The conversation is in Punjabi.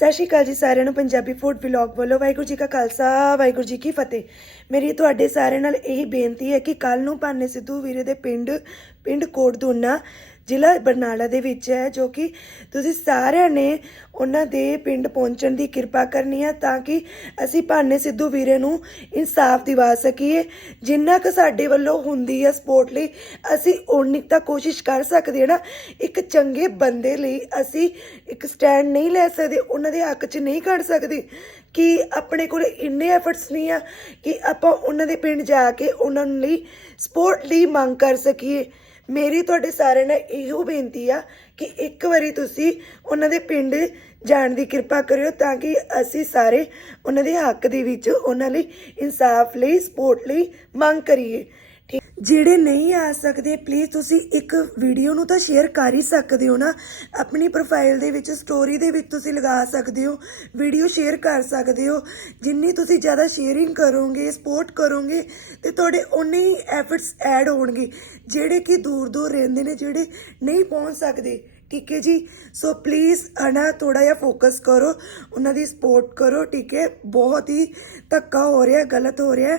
ਸਤਿ ਸ਼੍ਰੀ ਅਕਾਲ ਜੀ ਸਾਰਿਆਂ ਨੂੰ, ਪੰਜਾਬੀ ਫੂਡ ਵਲੌਗ ਵੱਲੋਂ ਵਾਹਿਗੁਰੂ ਜੀ ਕਾ ਖਾਲਸਾ, ਵਾਹਿਗੁਰੂ ਜੀ ਕੀ ਫਤਿਹ। ਮੇਰੀ ਤੁਹਾਡੇ ਸਾਰਿਆਂ ਨਾਲ ਇਹੀ ਬੇਨਤੀ ਹੈ ਕਿ ਕੱਲ ਨੂੰ ਭਾਨੇ ਸਿੱਧੂ ਵੀਰੇ ਦੇ ਪਿੰਡ ਪਿੰਡ ਕੋਟਦੂਨਾ ਜ਼ਿਲ੍ਹਾ ਬਰਨਾਲਾ ਦੇ ਵਿੱਚ ਹੈ, ਜੋ ਕਿ ਤੁਸੀਂ ਸਾਰਿਆਂ ਨੇ ਉਹਨਾਂ ਦੇ ਪਿੰਡ ਪਹੁੰਚਣ ਦੀ ਕਿਰਪਾ ਕਰਨੀ ਹੈ ਤਾਂ ਕਿ ਅਸੀਂ ਭਾਨੇ ਸਿੱਧੂ ਵੀਰੇ ਨੂੰ ਇਨਸਾਫ ਦਿਵਾ ਸਕੀਏ। ਜਿੰਨਾ ਕੁ ਸਾਡੇ ਵੱਲੋਂ ਹੁੰਦੀ ਹੈ ਸਪੋਰਟ ਲਈ, ਅਸੀਂ ਉਨੀ ਤਾਂ ਕੋਸ਼ਿਸ਼ ਕਰ ਸਕਦੇ ਹਾਂ ਨਾ, ਇੱਕ ਚੰਗੇ ਬੰਦੇ ਲਈ ਅਸੀਂ ਇੱਕ ਸਟੈਂਡ ਨਹੀਂ ਲੈ ਸਕਦੇ, ਉਹਨਾਂ ਦੇ ਹੱਕ 'ਚ ਨਹੀਂ ਖੜ ਸਕਦੇ। ਕਿ ਆਪਣੇ ਕੋਲ ਇੰਨੇ ਐਫਰਟਸ ਨਹੀਂ ਆ ਕਿ ਆਪਾਂ ਉਹਨਾਂ ਦੇ ਪਿੰਡ ਜਾ ਕੇ ਉਹਨਾਂ ਲਈ ਸਪੋਰਟ ਲਈ ਮੰਗ ਕਰ ਸਕੀਏ? ਮੇਰੀ ਤੁਹਾਡੇ ਸਾਰਿਆਂ ਨਾਲ ਇਹੋ ਬੇਨਤੀ ਆ ਕਿ ਇੱਕ ਵਾਰੀ ਤੁਸੀਂ ਉਹਨਾਂ ਦੇ ਪਿੰਡ ਜਾਣ ਦੀ ਕਿਰਪਾ ਕਰਿਓ ਤਾਂ ਕਿ ਅਸੀਂ ਸਾਰੇ ਉਹਨਾਂ ਦੇ ਹੱਕ ਦੇ ਵਿੱਚ ਉਹਨਾਂ ਲਈ ਇਨਸਾਫ ਲਈ, ਸਪੋਰਟ ਲਈ ਮੰਗ ਕਰੀਏ। ਠੀਕ ਜਿਹੜੇ ਨਹੀਂ ਆ ਸਕਦੇ ਪਲੀਜ਼ ਤੁਸੀਂ ਇੱਕ ਵੀਡੀਓ ਨੂੰ ਤਾਂ ਸ਼ੇਅਰ ਕਰ ਹੀ ਸਕਦੇ ਹੋ ਨਾ। ਆਪਣੀ ਪ੍ਰੋਫਾਈਲ ਦੇ ਵਿੱਚ ਸਟੋਰੀ ਦੇ ਵਿੱਚ ਤੁਸੀਂ ਲਗਾ ਸਕਦੇ ਹੋ। ਵੀਡੀਓ ਸ਼ੇਅਰ ਕਰ ਸਕਦੇ ਹੋ। ਜਿੰਨੀ ਤੁਸੀਂ ਜ਼ਿਆਦਾ ਸ਼ੇਅਰਿੰਗ ਕਰੋਗੇ ਸਪੋਰਟ ਕਰੋਗੇ, ਤੇ ਤੁਹਾਡੇ ਉਨੇ ਹੀ ਐਫਰਟਸ ਐਡ ਹੋਣਗੇ। ਜਿਹੜੇ ਕਿ ਦੂਰ ਦੂਰ ਰਹਿੰਦੇ ਨੇ, ਜਿਹੜੇ ਨਹੀਂ ਪਹੁੰਚ ਸਕਦੇ। ਠੀਕ ਹੈ ਜੀ? ਸੋ ਪਲੀਜ਼ ਅਨਾ ਥੋੜਾ ਜਿਹਾ ਫੋਕਸ ਕਰੋ। ਉਹਨਾਂ ਦੀ ਸਪੋਰਟ ਕਰੋ, ਠੀਕ ਹੈ? ਬਹੁਤ ਹੀ ਧੱਕਾ ਹੋ ਰਿਹਾ, ਗਲਤ ਹੋ ਰਿਹਾ।